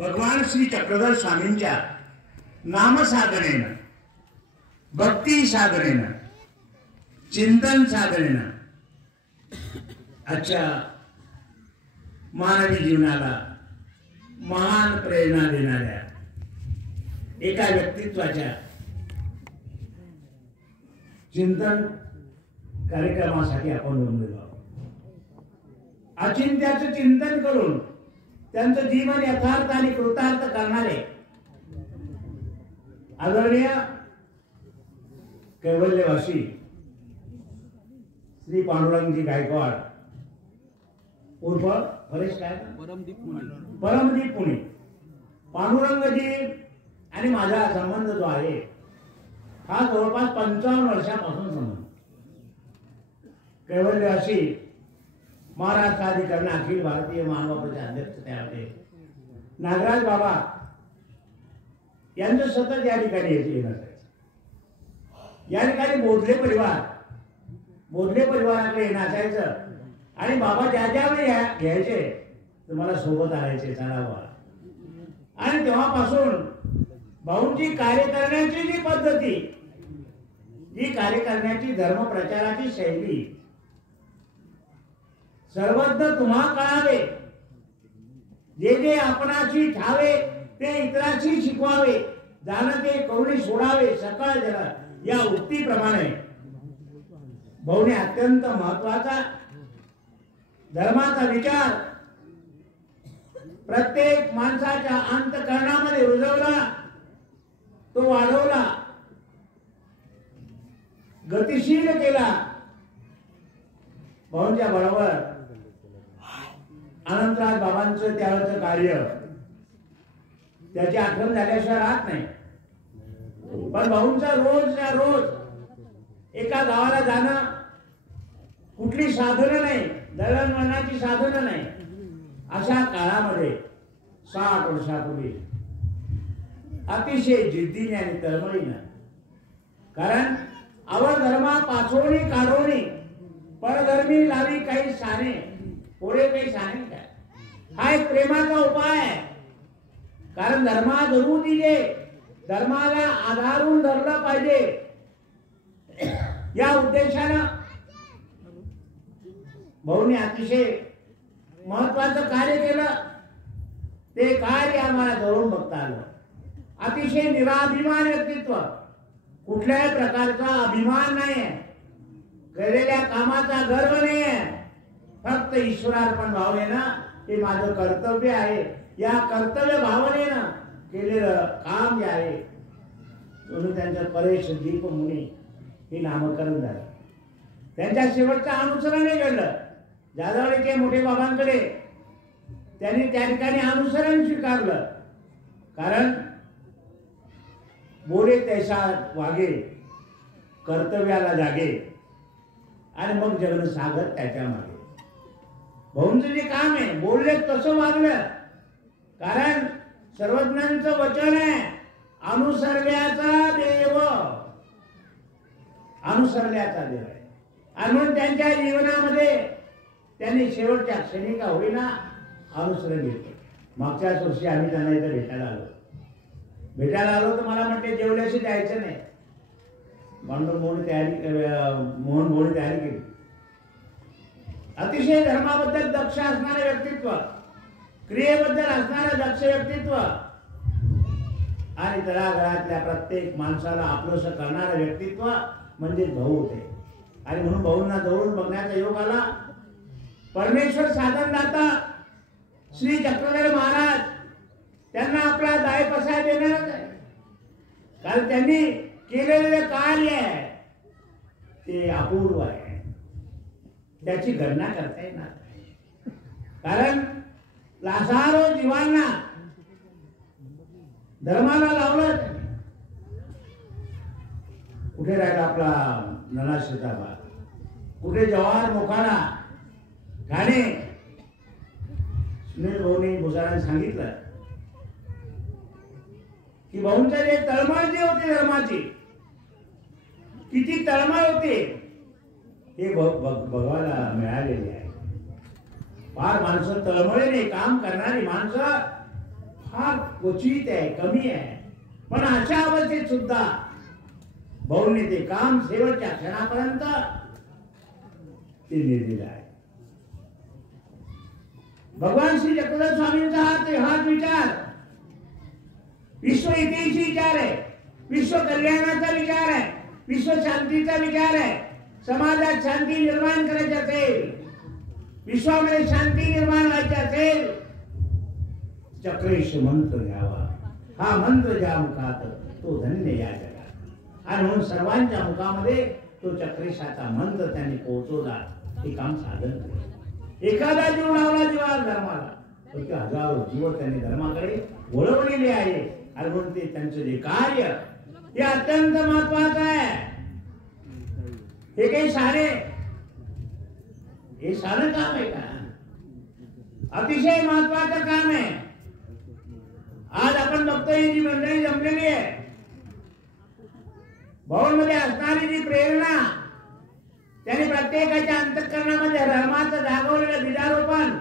भगवान श्री चक्रधर स्वामींच्या नामसाधनेनं, भक्ती साधनेनं, चिंतन साधनेनं आजच्या मानवी जीवनाला महान प्रेरणा देणाऱ्या एका व्यक्तित्वाच्या चिंतन कार्यक्रमासाठी आपण जमलेलो आहोत. अचिंत्याचं चिंतन करून त्यांचं जीवन यथार्थ आणि कृतार्थ करणारे आदरणीय कैवल्यवासी श्री पांडुरंगजी गायकवाड उर्फ परेश काय परमदीप पुणे. पांडुरंगजी आणि माझा संबंध जो आहे हा जवळपास 55 वर्षापासून संबंध. कैवल्यवासी महाराष्ट्र अधिकरण अखिल भारतीय महानगरपालिकेचे अध्यक्ष त्यामध्ये नागराज बाबा यांचं सतत या ठिकाणी येणं. या ठिकाणी बोधले परिवाराकडे येणं असायचं आणि बाबा ज्या ज्यावेळी घ्यायचे तर मला सोबत आणायचे चढावा. आणि तेव्हापासून भाऊंची कार्य करण्याची जी पद्धती, जी कार्य करण्याची धर्म प्रचाराची शैली, सर्वज्ञ तुम्हा कळावे, जे जे आपणाशी ठावे ते इतरांशी शिकवावे, जाणते करुणी सोडावे सकळ जरा, या उक्तीप्रमाणे भाऊने अत्यंत महत्वाचा धर्माचा विचार प्रत्येक माणसाच्या अंतःकरणामध्ये रुजवला, तो वाढवला, गतिशील केला. भाऊंच्या बरोबर अनंतराज बाबांचं त्यावेळचं कार्य त्याची आठवण झाल्याशिवाय राहत नाही. पण भाऊंचा रोज एका गावाला जाणं, कुठली साधनं नाही, दळणवळणाची साधनं नाही, अशा काळामध्ये 60 वर्षापूर्वी अतिशय जिद्दीने आणि तळमळीनं, कारण अवधर्मा पाचोणी काढोणी परधर्मी लावी काही साने, पुढे काही साने काय, हा एक प्रेमाचा उपाय आहे. कारण धर्मा धरू दिले, धर्माला आधारून धरलं पाहिजे, या उद्देशानं भाऊने अतिशय महत्वाचं कार्य केलं. ते कार्य आम्हाला जवळून बघता आलं. अतिशय निराभिमान व्यक्तित्व, कुठल्याही प्रकारचा अभिमान नाही आहे, केलेल्या कामाचा गर्व नाही आहे, फक्त ईश्वरार्पण भावनेनं हे माझं कर्तव्य आहे, या कर्तव्य भावनेनं केलेलं काम जे आहे म्हणून त्यांचं परेश दीप मुनी हे नामकरण झालं. त्यांच्या शेवटचं अनुसरण घडलं. जाधवळीचे मोठे बाबांकडे त्यांनी त्या ठिकाणी अनुसरण स्वीकारलं. कारण बोले तैसा वागे, कर्तव्याला जागे, आणि मग जगन सागर त्याच्या मागे. भाऊंचं जे काम आहे, बोलले तसं वागलं. कारण सर्वज्ञांचं वचन आहे, अनुसरल्याचा देव, अनुसरल्याचा देव आहे. आणि म्हणून त्यांच्या जीवनामध्ये त्यांनी शेवटच्या क्षणी का होईना अनुसरण घेतलं. मागच्याच वर्षी आम्ही त्यांना इथं भेटायला आलो तर मला म्हटले जेवल्याशी जायचं नाही. मोहन भाऊने तयारी केली. अतिशय धर्माबद्दल दक्ष असणारे व्यक्तित्व, क्रियेबद्दल असणारं दक्ष व्यक्तित्व, आणि तळागाळातल्या प्रत्येक माणसाला आपलंसं करणारं व्यक्तित्व म्हणजे भाऊ होते. आणि म्हणून भाऊंना जवळून बघण्याचा योग आला. परमेश्वर साधनदाता श्री चक्रधर महाराज त्यांना आपला दाय पसाय देणारच आहे. कारण त्यांनी केलेले कार्य आहे ते अपूर्व आहे, त्याची गणना करता येणार नाही. कारण लाखारो जीवांना धर्माला लावलं. कुठे राहिला आपला नला सीताबा, कुठे जवाहर मोखाडा, ठाणे. सुनील भाऊनी भुसारांनी सांगितलं की भाऊंचे जे तळमळ जे होते धर्माची, किती तळमळ होते हे बघायला मिळालेले आहे. फार माणसं तळमळीने काम करणारी माणसं फार क्वचित आहे, कमी आहे. पण अशा अवस्थेत सुद्धा भाऊंनी ते काम शेवटच्या क्षणापर्यंत ते निर्दिलं आहे. भगवान श्री चक्रधर स्वामींचा हाच विचार विश्व हितेशी विचार आहे, विश्व कल्याणाचा विचार आहे, विश्व शांतीचा विचार आहे. समाजात शांती निर्माण करायची असेल, विश्वामध्ये शांती निर्माण व्हायची असेल, चक्रेश मंत्र घ्यावा. हा मंत्र ज्या मुखात तो धन्य या जगात. आणि म्हणून सर्वांच्या मुखामध्ये तो चक्रेशाचा मंत्र त्यांनी पोहोचवला. हे काम साधन केलं. एखादा जीव लावला जीवा धर्माला, तर ते हजारो जीव त्यांनी धर्माकडे वळवलेले आहे. आणि म्हणून ते त्यांचं जे कार्य ते अत्यंत महत्वाचं आहे. हे काही सारे हे सारं काम आहे का? अतिशय महत्वाचं काम आहे. आज आपण बघतोय जी मंडळी जमलेली आहे, भावांमध्ये असणारी जी प्रेरणा, त्यांनी प्रत्येकाच्या अंतःकरणामध्ये धर्माचं जागवलेलं बीजारोपण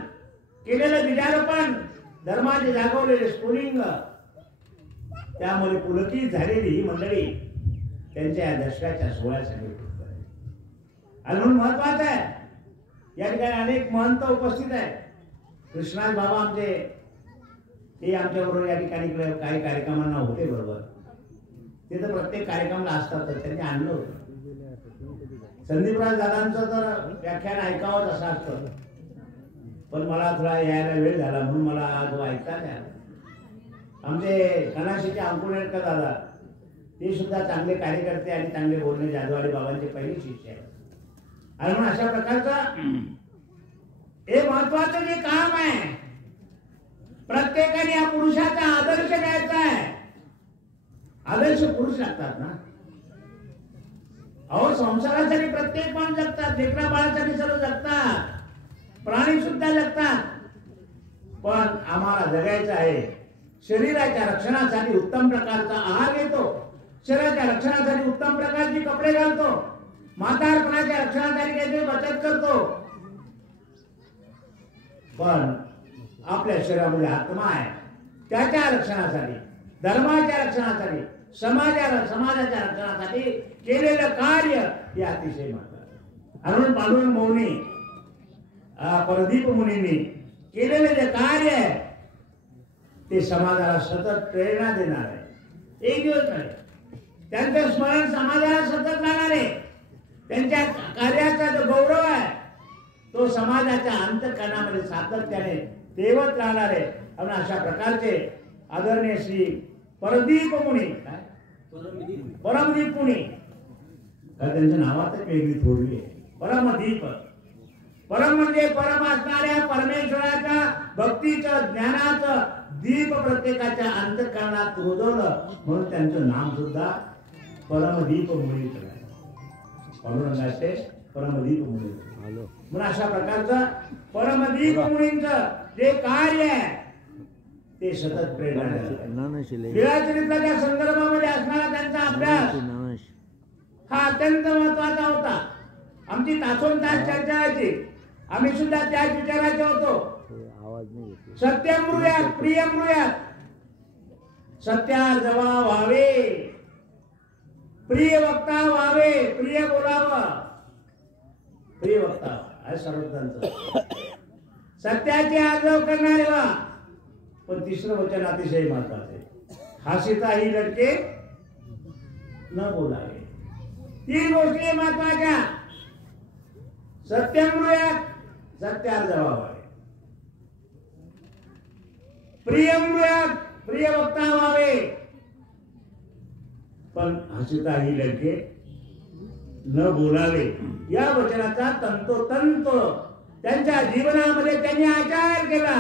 केलेलं, बीजारोपण धर्माचे जागवलेले स्फुलिंग, त्यामुळे पुलकित झालेली ही मंडळी त्यांच्या या दशकाच्या सोहळ्यासाठी. आणि म्हणून महत्वाचं आहे, या ठिकाणी अनेक महंत उपस्थित आहेत. कृष्णाज बाबा आमचे ते आमच्याबरोबर या ठिकाणी काही कार्यक्रमांना होते बरोबर. ते तर प्रत्येक कार्यक्रमाला असतात, त्यांनी आणलं होतं. संदीपराज दादांचं तर व्याख्यान ऐकावंच असं असतं, पण मला थोडा यायला वेळ झाला म्हणून मला आज ऐकता नाही आला. आमचे कनाशीचे अंकुनेरकर दादा ते सुद्धा चांगले कार्यकर्ते आणि चांगले बोलणे जाधवाडी बाबांचे पहिले शिष्य आहेत. आणि म्हणून अशा प्रकारचं हे महत्वाचं जे काम आहे, प्रत्येकाने या पुरुषाचा आदर्श घ्यायचा आहे. आदर्श पुरुष लागतात ना. अहो, संसारासाठी प्रत्येक माणूस जगतात, लेकरा बाळासाठी सर्व जगतात, प्राणी सुद्धा जगतात. पण आम्हाला जगायचं आहे. शरीराच्या रक्षणासाठी उत्तम प्रकारचा आहार घेतो, शरीराच्या रक्षणासाठी उत्तम प्रकारची कपडे घालतो, म्हातारपणाच्या रक्षणासाठी काहीतरी बचत करतो. पण आपल्या शरीरामध्ये आत्मा आहे, त्याच्या रक्षणासाठी, धर्माच्या रक्षणासाठी, समाजाच्या रक्षणासाठी केलेलं कार्य हे अतिशय महत्त्वाचं. म्हणून पांडुरंग मौनी, परदीप मुनींनी केलेले जे कार्य आहे ते समाजाला सतत प्रेरणा देणार आहे. एक दिवस नाही, त्यांचं स्मरण समाजाला सतत राहणार आहे. त्यांच्या कार्याचा जो गौरव आहे तो समाजाच्या अंतःकरणामध्ये सातत्याने तेवत राहणार आहे. आणि अशा प्रकारचे आदरणीय श्री परदीप मुनी, परमदीप मुनी, त्यांच्या नावातच वेगळी थोडली आहे. परमदीप, परम म्हणजे परम असणाऱ्या परमेश्वराच्या भक्तीचं, ज्ञानाचं दीप प्रत्येकाच्या अंतःकरणात रोजवलं, म्हणून त्यांचं नाम सुद्धा परमदीप मुनी आहे. पांडुरंगाचे परमदीप मुनी. म्हणून अशा प्रकारचं परमदीप मुनींचं जे कार्य आहे ते सतत प्रेरणा. लीळाचरित्राच्या संदर्भामध्ये असणारा त्यांचा अभ्यास हा अत्यंत महत्वाचा होता. आमची तासोन तास चर्चा व्हायची, आम्ही सुद्धा त्याच विचाराचे होतो. सत्यम ब्रूयात प्रियम ब्रूयात, सत्यार जवा व्हावे, प्रिय वक्ता व्हावे, प्रिय बोलावं, प्रिय वक्ता आहे सर्वज्ञांचं, सत्याचे आग्रह करणारे व्हा. पण तिसरं वचन अतिशय महत्वाचं आहे, हासिता ही लटके न बोलावे. तीन गोष्टी महत्वाच्या, सत्यम ब्रूयात, सत्यार जवा व्हावे, प्रियम ब्रूयात, प्रिय वक्ता व्हावे, पण हसिता ही लटके न बोलावे. या वचनाचा तंतोतंत त्यांच्या जीवनामध्ये त्यांनी आचार केला.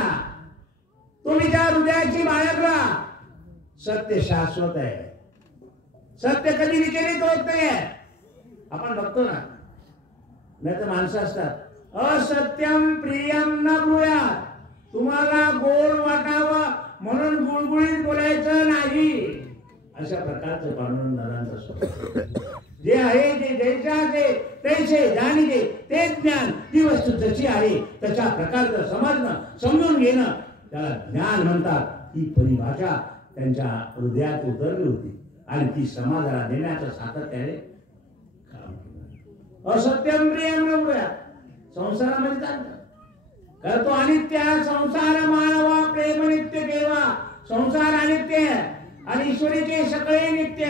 तुम्ही त्या हृदयाची बाळगला. सत्य शाश्वत आहे, सत्य कधी विचलित होत नाही. आपण बघतो ना, नाही तर माणसं असतात असत्यम प्रियम न ब्रूयात, तुम्हाला गोड वाटावं म्हणून गुळगुळीत बोलायचं नाही. अशा प्रकारचं पांडुरंग दादांचं स्वभाव. जे आहे ते जैसे आहे तैसे जाणीचे ते ज्ञान, ती वस्तू जशी आहे तशा प्रकारचं समजणं, समजून घेणं, त्याला ज्ञान म्हणतात. ही परिभाषा त्यांच्या हृदयात उतरली होती आणि ती समाजाला देण्याचं सातत्याने काम केलं. असत्यम प्रियम नव्या संसारामध्ये चालतं करतो अनित्य संसार मानवा प्रेम नित्य केवा. संसार अनित्य आणि ईश्वरीचे सगळे नित्य.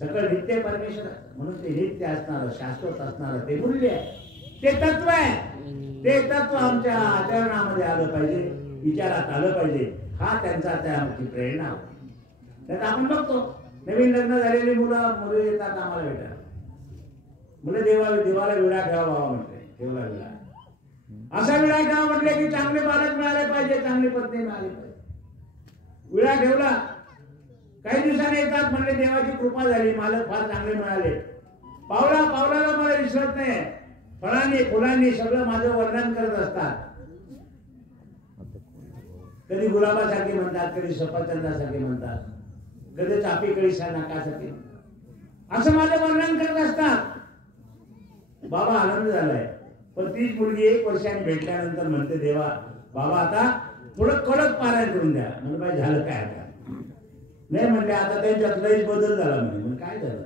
सगळं नित्य परमेश्वर म्हणून ते नित्य असणार शाश्वत असणार ते मूल्य ते तत्व आहे. ते तत्व आमच्या आचरणामध्ये आलं पाहिजे, विचारात आलं पाहिजे. हा त्यांचा त्याची प्रेरणा होती. त्यात आपण बघतो नवीन लग्न झालेली मुलं येतात आम्हाला भेटायला. मुलं देवाला विडा ठेवा बाबा म्हटले. देवाला विडा असा विडा ठेवा म्हटले की चांगले बालक मिळाले पाहिजे, चांगली पत्नी मिळाली पाहिजे. विडा ठेवला काही दिवसांनी येतात म्हणले देवाची कृपा झाली, मालक फार चांगले मिळाले. पावलाला मला विसरत नाही. फळांनी फुलांनी सगळं माझं वर्णन करत असतात. कधी गुलाबासारखे म्हणतात, कधी सफरचंदासारखे म्हणतात, कधी चाफी कळीसा नाकासारखे असं माझं वर्णन करत असतात. बाबा आनंद झालाय. पण तीच मुलगी 1 वर्षाने भेटल्यानंतर म्हणते देवा बाबा आता थोडं कडक पारायण करून द्या. म्हणजे बाई झालं काय आता नाही म्हणले आता त्यांच्यात लईच बदल झाला. म्हणजे काय झालं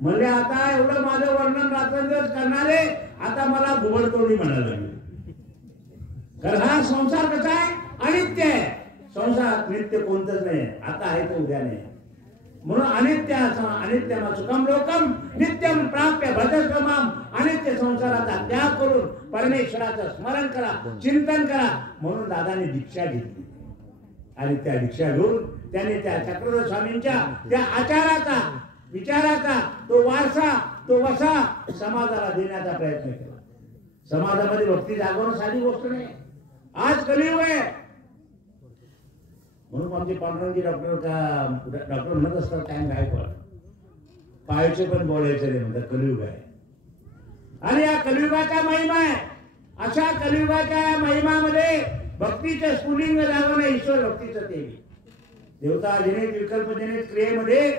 म्हणले आता एवढं माझं वर्णन रात्रंदिवस करणारे आता मला घुबडतोडी म्हणायला लागले. कारण हा संसार कसा आहे अनित्य आहे. संसार नित्य कोणतंच नाही. आता आहे तर उद्या नाही. म्हणून अनित्यम सुखम लोकम नित्यम प्राप्य भजस्वमाम. अनित्य संसाराचा त्याग करून परमेश्वराचं स्मरण करा, चिंतन करा. म्हणून दादाने दीक्षा घेतली आणि त्या दीक्षा घेऊन त्याने त्या चक्रधर स्वामींच्या त्या आचाराचा विचाराचा तो वारसा तो वसा समाजाला देण्याचा प्रयत्न केला. समाजामध्ये भक्ती जागवणं साधी गोष्ट नाही. आज कलियुग आहे. म्हणून आमचे पांडुरंगी डॉक्टर म्हणत असतात काय गायकवाड पाहायचे पण बोलायचे नाही म्हणतात कलियुग आहे. आणि या कलियुगाचा महिमा आहे. अशा कलियुगाच्या महिमामध्ये भक्तीचं स्फुलिंग जागवणं ईश्वर भक्तीचं ते देवता जनित विकल्प जनित क्रियेमध्ये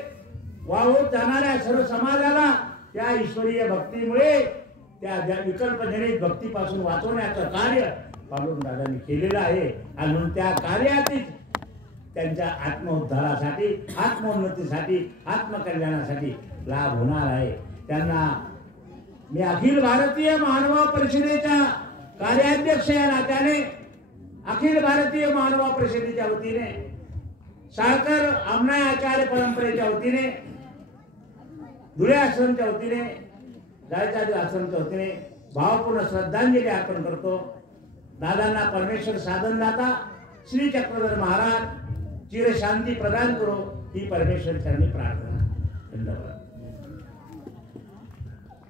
वाहून जाणाऱ्या सर्व समाजाला त्या ईश्वरीय भक्तीमुळे त्या विकल्प जनित भक्तीपासून वाचवण्याचं कार्य पांडुरंगांनी केलेलं आहे. आणि म्हणून त्या कार्यातील त्यांच्या आत्मोद्धारासाठी आत्मोन्नतीसाठी आत्मकल्याणासाठी लाभ होणार आहे. त्यांना मी अखिल भारतीय मानव परिषदेच्या कार्याध्यक्ष या नात्याने अखिल भारतीय मानव परिषदेच्या वतीने साळकर आमनाय आचार्य परंपरेच्या वतीने धुळे आश्रमच्या वतीने जायचादी आश्रमच्या वतीने भावपूर्ण श्रद्धांजली अर्पण करतो. दादांना परमेश्वर साधनदाता श्री चक्रधर महाराज चिरशांती प्रदान करो ही परमेश्वर चरणी प्रार्थना. धन्यवाद.